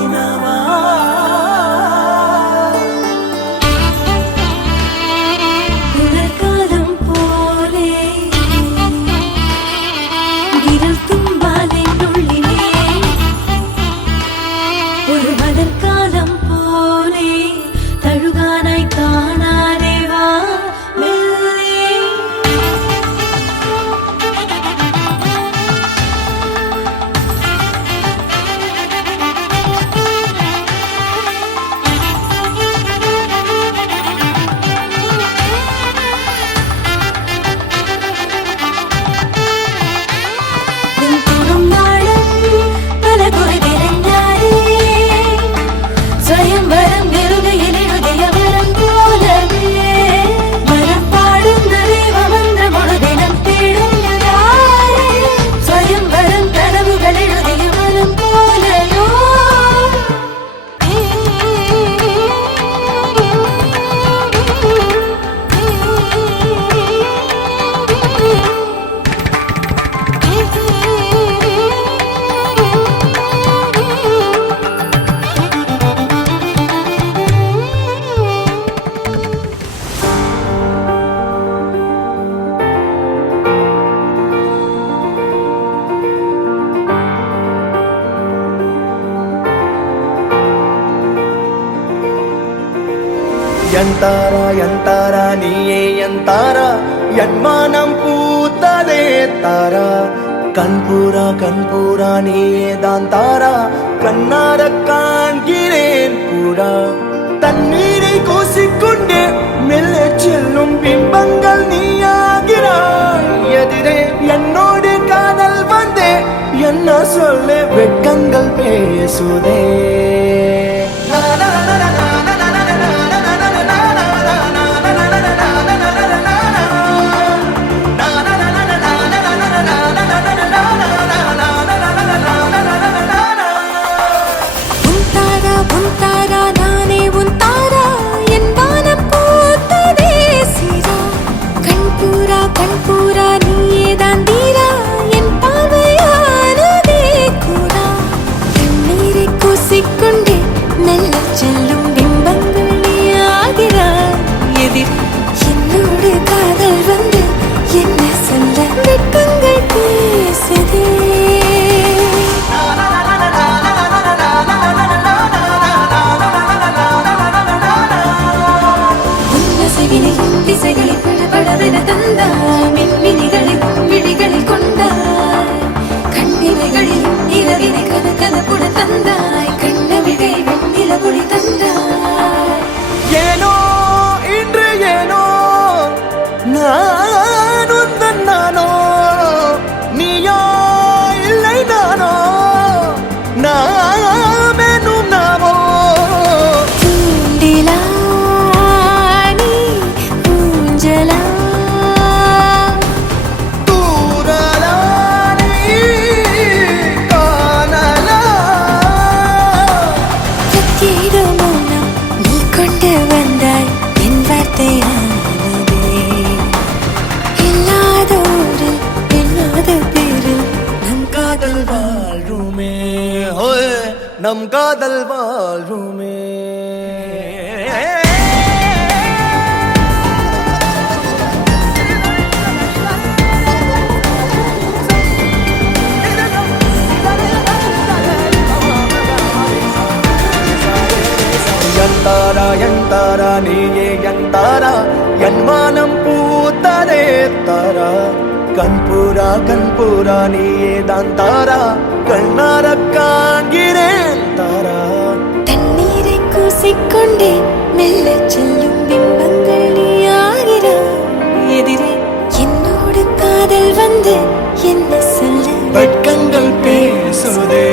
மாத்தினவா குளிர்காலம் போலே விரல் தும்பாலே நுள்ளினே ஒரு மலர்காலம் போலே தழுகானாய் காணாதே வா மெல்லே ಎಂತಾರ ನೀಯೇ ಎಂತಾರ ಎನ್ಮಾನಂ பூத்ததே தாரா கண்பூரா நீயே தான் தாரா கண்ணார காண்கிறேன் பூரா தண்ணீரை கூசிக்கொண்டே மெல்ல செல்லும் பிம்பங்கள் நீயாகிறாய் எதிரே என்னோடு காதல் வந்தே என்ன சொல்ல வெட்கங்கள் பேசுதே திசைகளில் படபடவென தந்தாய் மின்மினிகளில் விழிகளில் கொண்டாய் கண்ணிமைகளில் இரவினை கதகதப்புட தந்தாய் கண்ணவிழை வெண்ணிலவொளி தந்தாய் ஏனோ இன்று ஏனோ நான் உந்தன் நானோ நீயோ இல்லை நானோ நாமெனும் நாமோ தூண்டிலா நம் காதல் வாழ்வுமே ಎಂತಾರ ನೀಯೇ ಎಂತಾರ ಎನ್ಮಾನಂ பூத்ததே தாரா கண்பூரா நீயே தான் தாரா கண்ணார காண்கிறேன் தாரா தண்ணீரை கூசிக்கொண்டே மெல்ல செல்லும் பிம்பங்கள் நீயாகிறாய் எதிரே என்னோடு காதல் வந்து என்ன சொல்ல வெட்கங்கள் பேசுதே